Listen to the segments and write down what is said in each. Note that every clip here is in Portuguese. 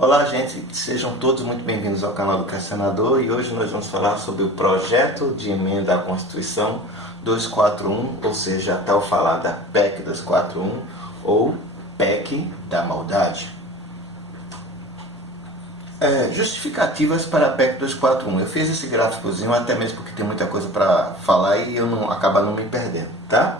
Olá, gente, sejam todos muito bem-vindos ao canal do Questionador e hoje nós vamos falar sobre o projeto de emenda à Constituição 241, ou seja, até o falar da PEC 241 ou PEC da maldade. Justificativas para a PEC 241. Eu fiz esse gráficozinho até mesmo porque tem muita coisa para falar e eu acabo não me perdendo, tá?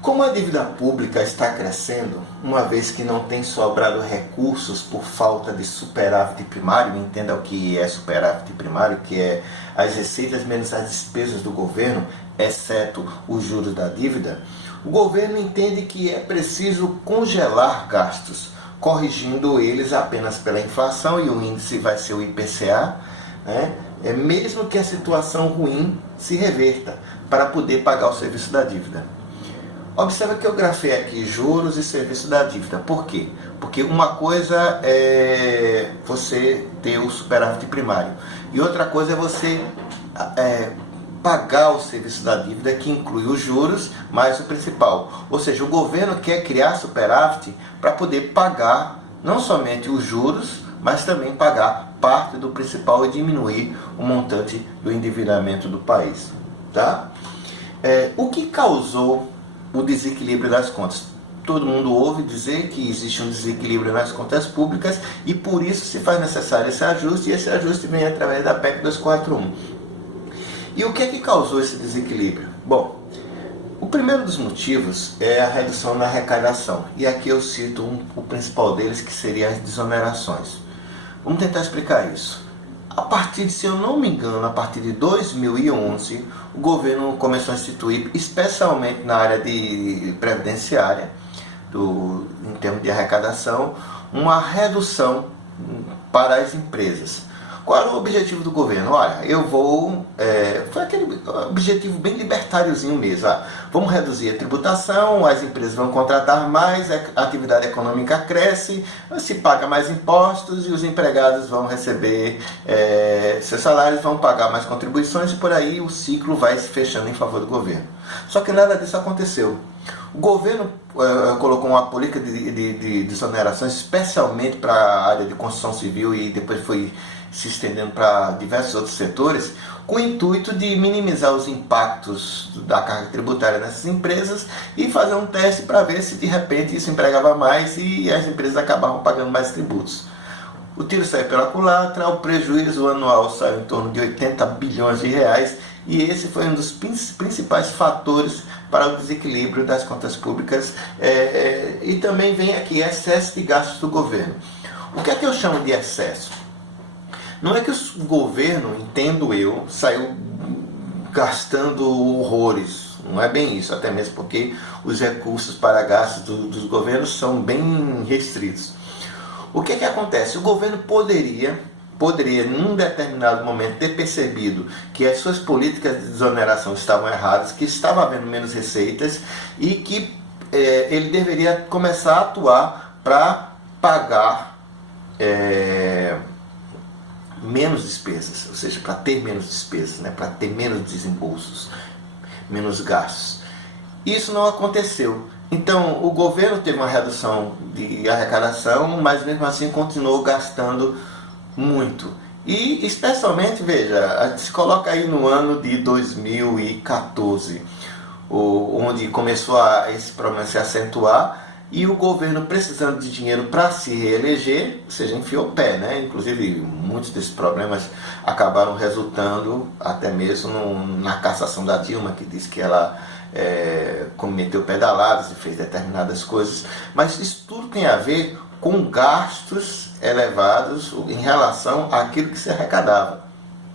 Como a dívida pública está crescendo, uma vez que não tem sobrado recursos por falta de superávit primário, entenda o que é superávit primário, que é as receitas menos as despesas do governo, exceto os juros da dívida, o governo entende que é preciso congelar gastos, corrigindo eles apenas pela inflação, e o índice vai ser o IPCA, né? Mesmo que a situação ruim se reverta, para poder pagar o serviço da dívida. Observa que eu grafei aqui juros e serviço da dívida. Por quê? Porque uma coisa é você ter o superávit primário e outra coisa é você pagar o serviço da dívida, que inclui os juros mais o principal. Ou seja, o governo quer criar superávit para poder pagar não somente os juros, mas também pagar parte do principal e diminuir o montante do endividamento do país. Tá? O que causou o desequilíbrio das contas? Todo mundo ouve dizer que existe um desequilíbrio nas contas públicas e por isso se faz necessário esse ajuste, e esse ajuste vem através da PEC 241. E o que é que causou esse desequilíbrio? Bom, o primeiro dos motivos é a redução na arrecadação, e aqui eu cito o principal deles, que seria as desonerações. Vamos tentar explicar isso. A partir, se eu não me engano, a partir de 2011, o governo começou a instituir, especialmente na área de previdenciária, em termos de arrecadação, uma redução para as empresas. Qual era o objetivo do governo? Olha, foi aquele objetivo bem libertáriozinho mesmo. Vamos reduzir a tributação, as empresas vão contratar mais, a atividade econômica cresce, se paga mais impostos e os empregados vão receber seus salários, vão pagar mais contribuições e por aí o ciclo vai se fechando em favor do governo. Só que nada disso aconteceu. O governo colocou uma política de desonerações, especialmente para a área de construção civil, e depois foi se estendendo para diversos outros setores, com o intuito de minimizar os impactos da carga tributária nessas empresas e fazer um teste para ver se de repente isso empregava mais e as empresas acabavam pagando mais tributos. O tiro saiu pela culatra, o prejuízo anual saiu em torno de 80 bilhões de reais, e esse foi um dos principais fatores para o desequilíbrio das contas públicas, e também vem aqui excesso de gastos do governo. O que é que eu chamo de excesso? Não é que o governo, entendo eu, saiu gastando horrores, não é bem isso, até mesmo porque os recursos para gastos dos governos são bem restritos. O que é que acontece? O governo poderia, num determinado momento, ter percebido que as suas políticas de desoneração estavam erradas, que estava havendo menos receitas e que ele deveria começar a atuar para pagar menos despesas, ou seja, para ter menos despesas, para ter menos desembolsos, menos gastos. Isso não aconteceu. Então, o governo teve uma redução de arrecadação, mas mesmo assim continuou gastando muito. E especialmente, veja, se coloca aí no ano de 2014, onde começou esse problema se acentuar, e o governo precisando de dinheiro para se reeleger, ou seja, enfiou o pé, né? Inclusive, muitos desses problemas acabaram resultando até mesmo na cassação da Dilma, que disse que ela cometeu pedaladas e fez determinadas coisas. Mas isso tudo tem a ver com gastos elevados em relação àquilo que se arrecadava.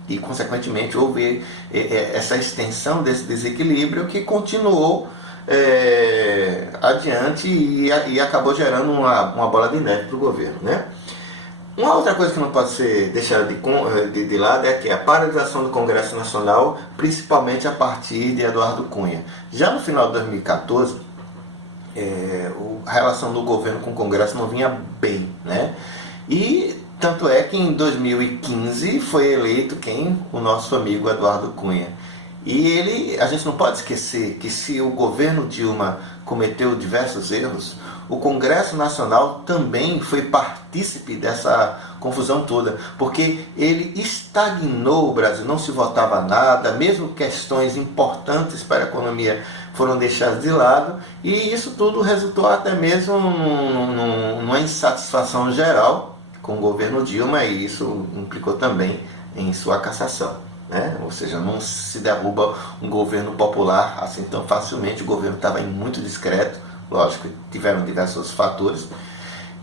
E, consequentemente, houve essa extensão desse desequilíbrio que continuou adiante e acabou gerando uma bola de neve para o governo, né? Uma outra coisa que não pode ser deixada de lado é que a paralisação do Congresso Nacional, principalmente a partir de Eduardo Cunha. Já no final de 2014, a relação do governo com o Congresso não vinha bem, né? E tanto é que em 2015 foi eleito o nosso amigo Eduardo Cunha. E a gente não pode esquecer que se o governo Dilma cometeu diversos erros, o Congresso Nacional também foi partícipe dessa confusão toda, porque ele estagnou o Brasil, não se votava nada, mesmo questões importantes para a economia foram deixadas de lado, e isso tudo resultou até mesmo numa insatisfação geral com o governo Dilma, e isso implicou também em sua cassação, né? Ou seja, não se derruba um governo popular assim tão facilmente, o governo estava muito discreto, lógico, tiveram diversos fatores,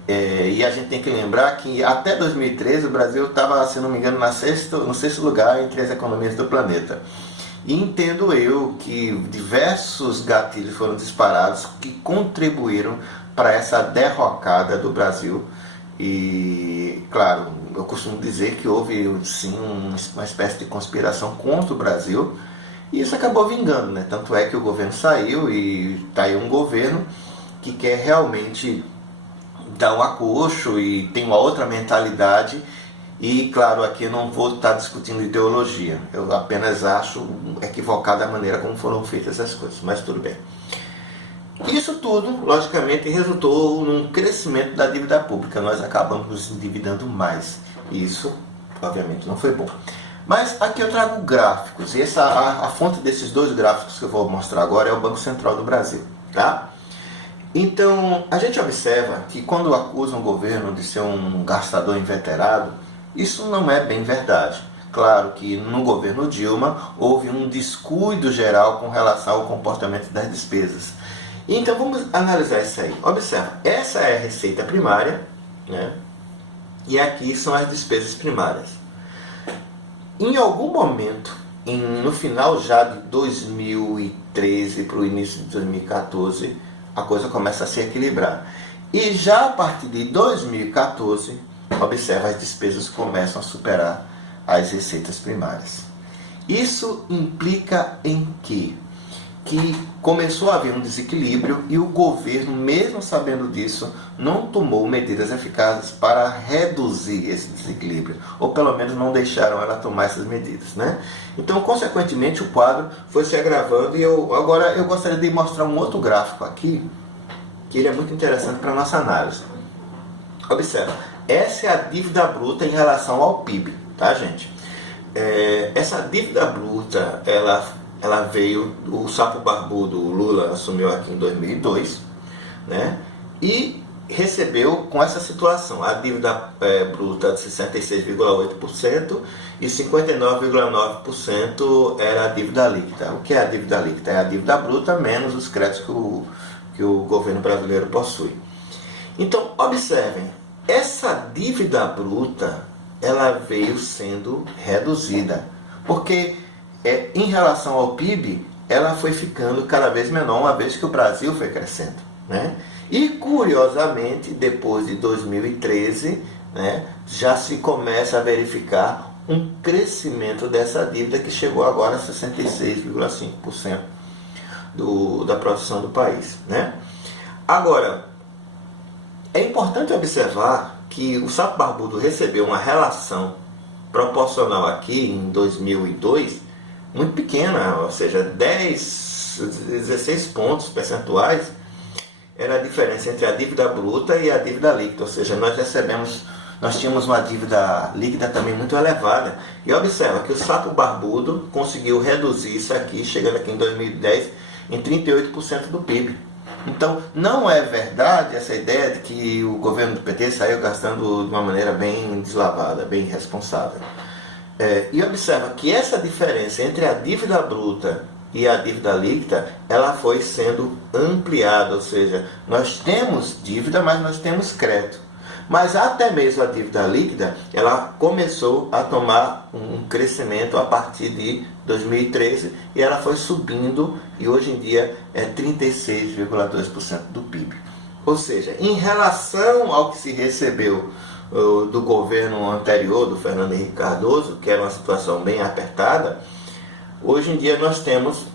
e a gente tem que lembrar que até 2013 o Brasil estava, se não me engano, no sexto lugar entre as economias do planeta. E entendo eu que diversos gatilhos foram disparados que contribuíram para essa derrocada do Brasil. E, claro, eu costumo dizer que houve, sim, uma espécie de conspiração contra o Brasil, e isso acabou vingando, né? Tanto é que o governo saiu e está aí um governo que quer realmente dar um acocho e tem uma outra mentalidade. E, claro, aqui eu não vou estar discutindo ideologia, eu apenas acho equivocada a maneira como foram feitas as coisas, mas tudo bem. Isso tudo, logicamente, resultou num crescimento da dívida pública, nós acabamos nos endividando mais, e isso, obviamente, não foi bom. Mas aqui eu trago gráficos, e a fonte desses dois gráficos que eu vou mostrar agora é o Banco Central do Brasil, tá? Então, a gente observa que quando acusam o governo de ser um gastador inveterado, isso não é bem verdade. Claro que no governo Dilma houve um descuido geral com relação ao comportamento das despesas. Então vamos analisar isso aí. Observa, essa é a receita primária, né? E aqui são as despesas primárias. Em algum momento, no final já de 2013 para o início de 2014, a coisa começa a se equilibrar. E já a partir de 2014, observa, as despesas começam a superar as receitas primárias. Isso implica em quê? Que começou a haver um desequilíbrio e o governo, mesmo sabendo disso, não tomou medidas eficazes para reduzir esse desequilíbrio, ou pelo menos não deixaram ela tomar essas medidas, né? Então, consequentemente, o quadro foi se agravando, e agora eu gostaria de mostrar um outro gráfico aqui, que ele é muito interessante para a nossa análise. Observa, essa é a dívida bruta em relação ao PIB, tá, gente? Essa dívida bruta, ela veio, o sapo barbudo, o Lula, assumiu aqui em 2002, né? E recebeu com essa situação a dívida bruta de 66,8% e 59,9% era a dívida líquida. O que é a dívida líquida? É a dívida bruta menos os créditos que o governo brasileiro possui. Então, observem, essa dívida bruta, ela veio sendo reduzida, porque em relação ao PIB, ela foi ficando cada vez menor, uma vez que o Brasil foi crescendo, né? E, curiosamente, depois de 2013, né, já se começa a verificar um crescimento dessa dívida que chegou agora a 66,5% da produção do país, né? Agora, é importante observar que o sapo barbudo recebeu uma relação proporcional aqui em 2002 muito pequena, ou seja, 16 pontos percentuais era a diferença entre a dívida bruta e a dívida líquida, ou seja, nós tínhamos uma dívida líquida também muito elevada. E observa que o sapo barbudo conseguiu reduzir isso aqui, chegando aqui em 2010 em 38% do PIB. Então, não é verdade essa ideia de que o governo do PT saiu gastando de uma maneira bem deslavada, bem irresponsável. E observa que essa diferença entre a dívida bruta e a dívida líquida, ela foi sendo ampliada, ou seja, nós temos dívida, mas nós temos crédito. Mas até mesmo a dívida líquida, ela começou a tomar um crescimento a partir de 2013 e ela foi subindo e hoje em dia é 36,2% do PIB. Ou seja, em relação ao que se recebeu do governo anterior, do Fernando Henrique Cardoso, que era uma situação bem apertada, hoje em dia nós temos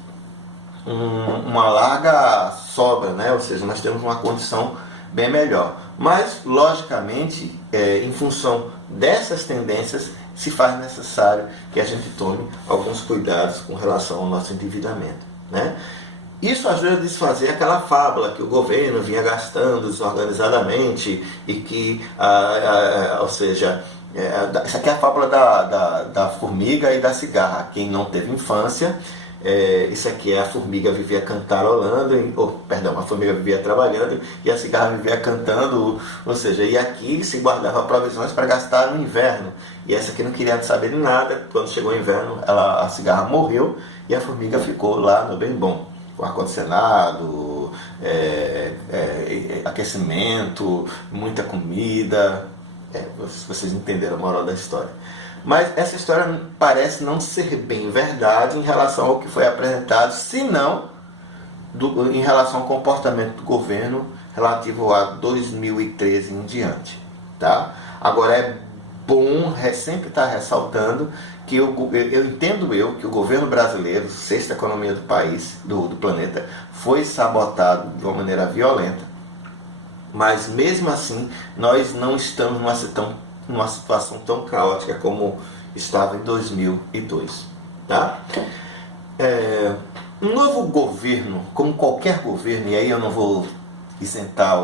uma larga sobra, né? Ou seja, nós temos uma condição bem melhor. Mas, logicamente, em função dessas tendências, se faz necessário que a gente tome alguns cuidados com relação ao nosso endividamento, né? Isso ajuda a desfazer aquela fábula que o governo vinha gastando desorganizadamente e que, ou seja, isso aqui é a fábula da formiga e da cigarra. Quem não teve infância, isso aqui é a formiga vivia cantarolando, a formiga vivia trabalhando e a cigarra vivia cantando, ou seja, e aqui se guardava provisões para gastar no inverno. E essa aqui não queria saber de nada. Quando chegou o inverno, a cigarra morreu e a formiga ficou lá no bem bom, com ar-condicionado, aquecimento, muita comida. Vocês entenderam a moral da história. Mas essa história parece não ser bem verdade em relação ao que foi apresentado, senão em relação ao comportamento do governo relativo a 2013 em diante. Tá? Agora é bom sempre estar ressaltando que eu entendo que o governo brasileiro, sexta economia do país, do planeta, foi sabotado de uma maneira violenta, mas mesmo assim nós não estamos numa situação tão caótica como estava em 2002. Tá? Um novo governo, como qualquer governo, e aí eu não vou isentar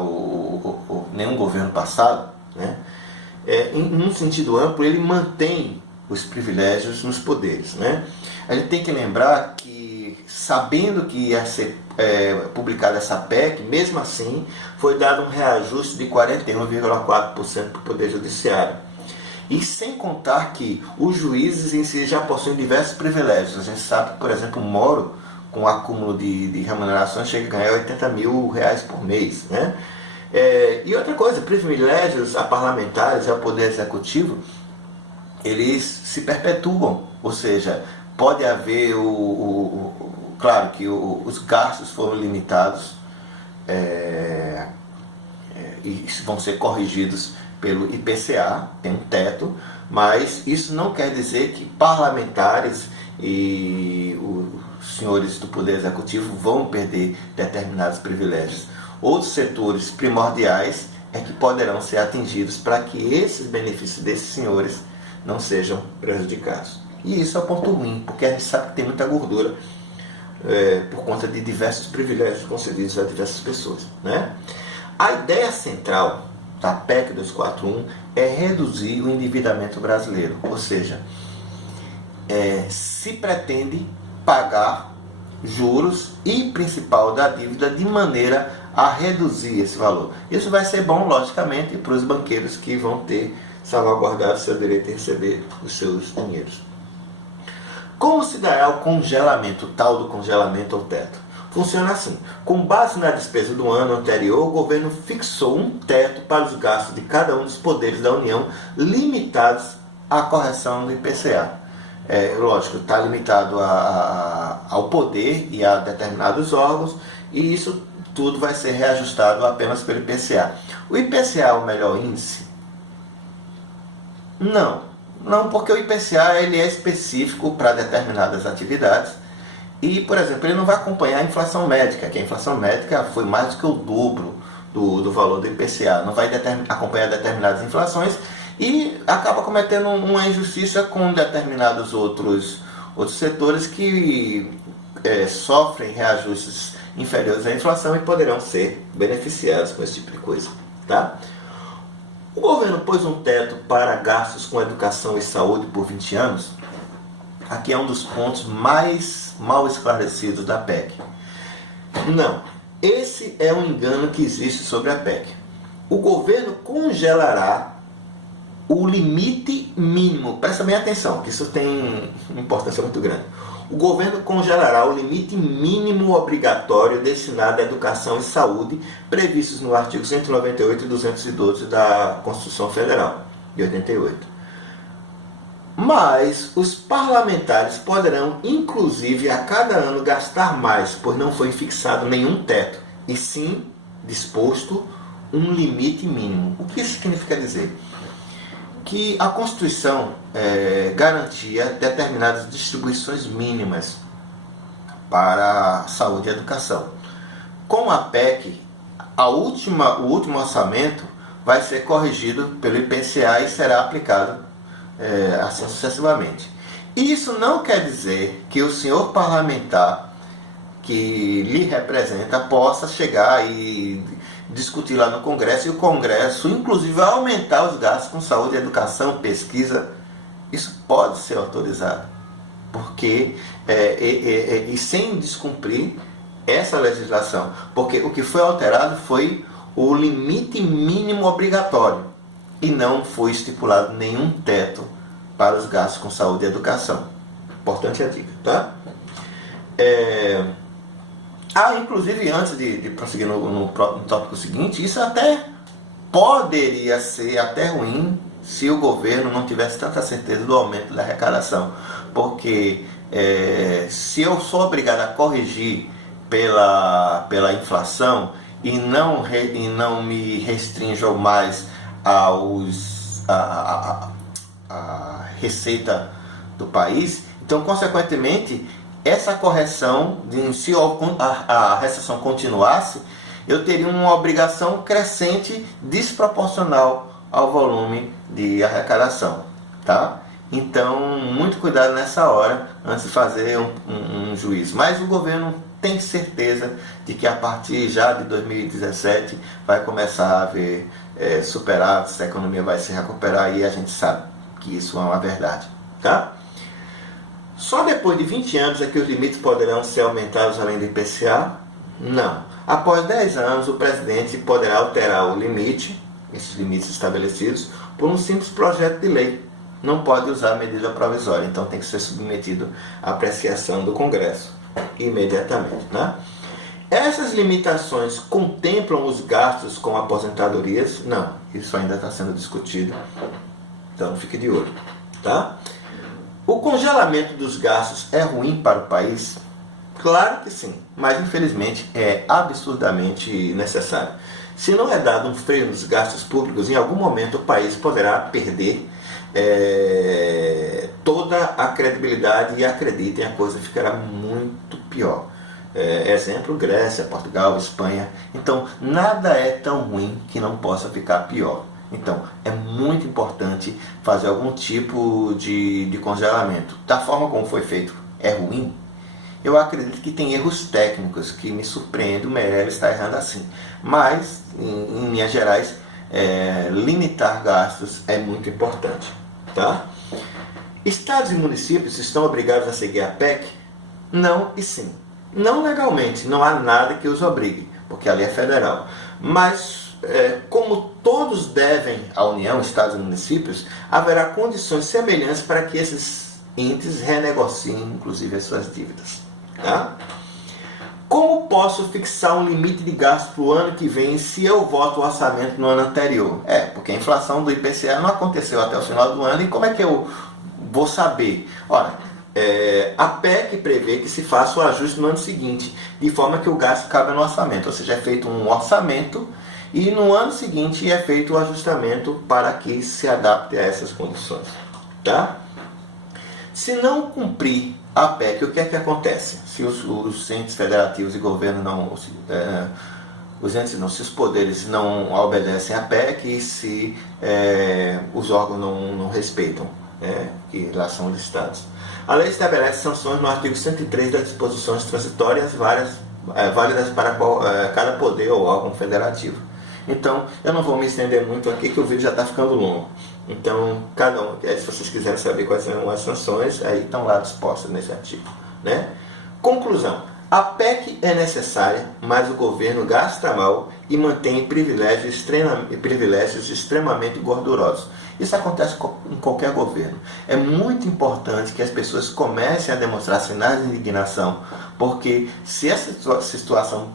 nenhum governo passado, né? Em um sentido amplo, ele mantém os privilégios nos poderes, né? A gente tem que lembrar que, sabendo que ia ser publicada essa PEC, mesmo assim, foi dado um reajuste de 41,4% para o Poder Judiciário. E sem contar que os juízes em si já possuem diversos privilégios. A gente sabe que, por exemplo, o Moro, com o acúmulo de remunerações, chega a ganhar R$80 mil por mês, né? E outra coisa, privilégios a parlamentares e ao Poder Executivo, eles se perpetuam, ou seja, pode haver claro que os gastos foram limitados e vão ser corrigidos pelo IPCA, tem um teto, mas isso não quer dizer que parlamentares e os senhores do Poder Executivo vão perder determinados privilégios. Outros setores primordiais que poderão ser atingidos para que esses benefícios desses senhores não sejam prejudicados. E isso é o ponto ruim, porque a gente sabe que tem muita gordura por conta de diversos privilégios concedidos a diversas pessoas, né? A ideia central da PEC 241 é reduzir o endividamento brasileiro, ou seja, se pretende pagar juros e principal da dívida de maneira a reduzir esse valor. Isso vai ser bom, logicamente, para os banqueiros que vão ter salvaguardado seu direito a receber os seus dinheiros. Como se dará o congelamento, o tal do congelamento ao teto? Funciona assim: com base na despesa do ano anterior, o governo fixou um teto para os gastos de cada um dos poderes da União, limitados à correção do IPCA. Lógico, está limitado ao poder e a determinados órgãos, e isso tudo vai ser reajustado apenas pelo IPCA. O IPCA é o melhor índice? Não, porque o IPCA ele é específico para determinadas atividades e, por exemplo, ele não vai acompanhar a inflação médica, que a inflação médica foi mais do que o dobro do valor do IPCA, não vai acompanhar determinadas inflações e acaba cometendo uma injustiça com determinados outros setores que sofrem reajustes inferiores à inflação e poderão ser beneficiados com esse tipo de coisa. Tá? O governo pôs um teto para gastos com educação e saúde por 20 anos. Aqui é um dos pontos mais mal esclarecidos da PEC. Não, esse é um engano que existe sobre a PEC. O governo congelará o limite mínimo. Presta bem atenção, que isso tem uma importância muito grande. O governo congelará o limite mínimo obrigatório destinado à educação e saúde previstos no artigo 198 e 212 da Constituição Federal de 88. Mas os parlamentares poderão, inclusive, a cada ano gastar mais, pois não foi fixado nenhum teto, e sim disposto um limite mínimo. O que isso significa dizer? Que a Constituição garantia determinadas distribuições mínimas para a saúde e a educação. Com a PEC, o último orçamento vai ser corrigido pelo IPCA e será aplicado assim sucessivamente. Isso não quer dizer que o senhor parlamentar que lhe representa possa chegar e discutir lá no Congresso, e o Congresso, inclusive, vai aumentar os gastos com saúde, educação, pesquisa. Isso pode ser autorizado, porque e sem descumprir essa legislação, porque o que foi alterado foi o limite mínimo obrigatório e não foi estipulado nenhum teto para os gastos com saúde e educação. Importante a dica, tá? Inclusive, antes de prosseguir no tópico seguinte, isso até poderia ser até ruim se o governo não tivesse tanta certeza do aumento da arrecadação, porque se eu sou obrigado a corrigir pela inflação e não me restringo mais à receita do país, então, consequentemente, essa correção, se a recessão continuasse, eu teria uma obrigação crescente desproporcional ao volume de arrecadação, tá? Então, muito cuidado nessa hora antes de fazer um juízo. Mas o governo tem certeza de que a partir já de 2017 vai começar a haver superávitos, a economia vai se recuperar, e a gente sabe que isso é uma verdade, tá? Só depois de 20 anos é que os limites poderão ser aumentados além do IPCA? Não. Após 10 anos, o presidente poderá alterar o limite, esses limites estabelecidos, por um simples projeto de lei. Não pode usar medida provisória, então tem que ser submetido à apreciação do Congresso imediatamente, né? Essas limitações contemplam os gastos com aposentadorias? Não, isso ainda está sendo discutido, então fique de olho, tá? O congelamento dos gastos é ruim para o país? Claro que sim, mas infelizmente é absurdamente necessário. Se não é dado um freio nos gastos públicos, em algum momento o país poderá perder toda a credibilidade, e acreditem, a coisa ficará muito pior. Exemplo, Grécia, Portugal, Espanha. Então, nada é tão ruim que não possa ficar pior. Então, é muito importante fazer algum tipo de congelamento. Da forma como foi feito, é ruim? Eu acredito que tem erros técnicos que me surpreendem, o Meirelles está errando assim. Mas, em linhas gerais, limitar gastos é muito importante, tá? Estados e municípios estão obrigados a seguir a PEC? Não e sim. Não legalmente, não há nada que os obrigue, porque a lei é federal. Mas, como todos devem à União, Estados e municípios, haverá condições semelhantes para que esses entes renegociem, inclusive, as suas dívidas. Tá? Como posso fixar um limite de gasto para o ano que vem se eu voto o orçamento no ano anterior? Porque a inflação do IPCA não aconteceu até o final do ano, e como é que eu vou saber? Ora, a PEC prevê que se faça o ajuste no ano seguinte, de forma que o gasto cabe no orçamento, ou seja, é feito um orçamento e no ano seguinte é feito o ajustamento para que se adapte a essas condições. Tá? Se não cumprir a PEC, o que é que acontece? Se os entes federativos e governo não... se os poderes não obedecem à PEC e se os órgãos não respeitam, em relação aos estados. A lei estabelece sanções no artigo 103 das disposições transitórias válidas para cada poder ou órgão federativo. Então, eu não vou me estender muito aqui, que o vídeo já está ficando longo. Então, cada um, se vocês quiserem saber quais são as sanções, aí estão lá dispostas nesse artigo, né? Conclusão: a PEC é necessária, mas o governo gasta mal e mantém privilégios extremamente gordurosos. Isso acontece em qualquer governo. É muito importante que as pessoas comecem a demonstrar sinais de indignação, porque se essa situação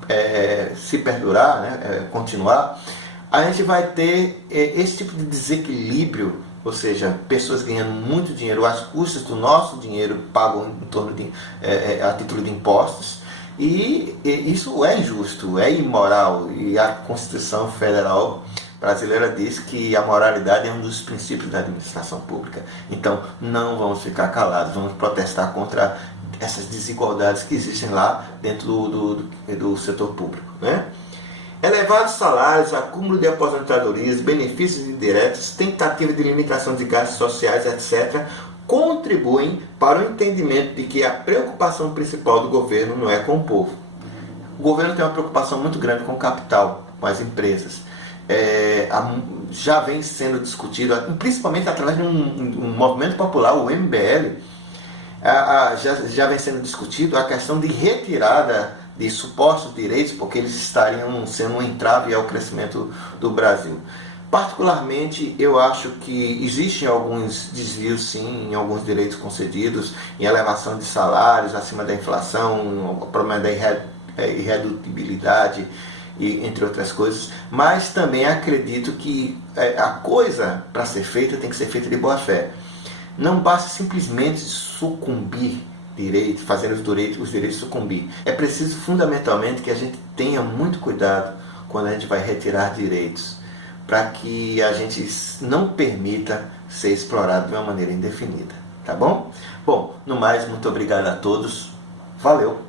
se perdurar, continuar, a gente vai ter esse tipo de desequilíbrio, ou seja, pessoas ganhando muito dinheiro às custas do nosso dinheiro pago em torno a título de impostos, e isso é injusto, é imoral, e a Constituição Federal brasileira diz que a moralidade é um dos princípios da administração pública. Então, não vamos ficar calados, vamos protestar contra essas desigualdades que existem lá dentro do setor público, né? Elevados salários, acúmulo de aposentadorias, benefícios indiretos, tentativa de limitação de gastos sociais, etc., contribuem para o entendimento de que a preocupação principal do governo não é com o povo. O governo tem uma preocupação muito grande com o capital, com as empresas. Já vem sendo discutido, principalmente através de um movimento popular, o MBL, já vem sendo discutido a questão de retirada de supostos direitos, porque eles estariam sendo um entrave ao crescimento do Brasil. Particularmente, eu acho que existem alguns desvios, sim, em alguns direitos concedidos, em elevação de salários acima da inflação, o problema da irredutibilidade, e entre outras coisas, mas também acredito que a coisa para ser feita tem que ser feita de boa fé. Não basta simplesmente sucumbir direito, fazer os direitos sucumbir. É preciso fundamentalmente que a gente tenha muito cuidado quando a gente vai retirar direitos, para que a gente não permita ser explorado de uma maneira indefinida, tá bom? Bom, no mais, muito obrigado a todos. Valeu!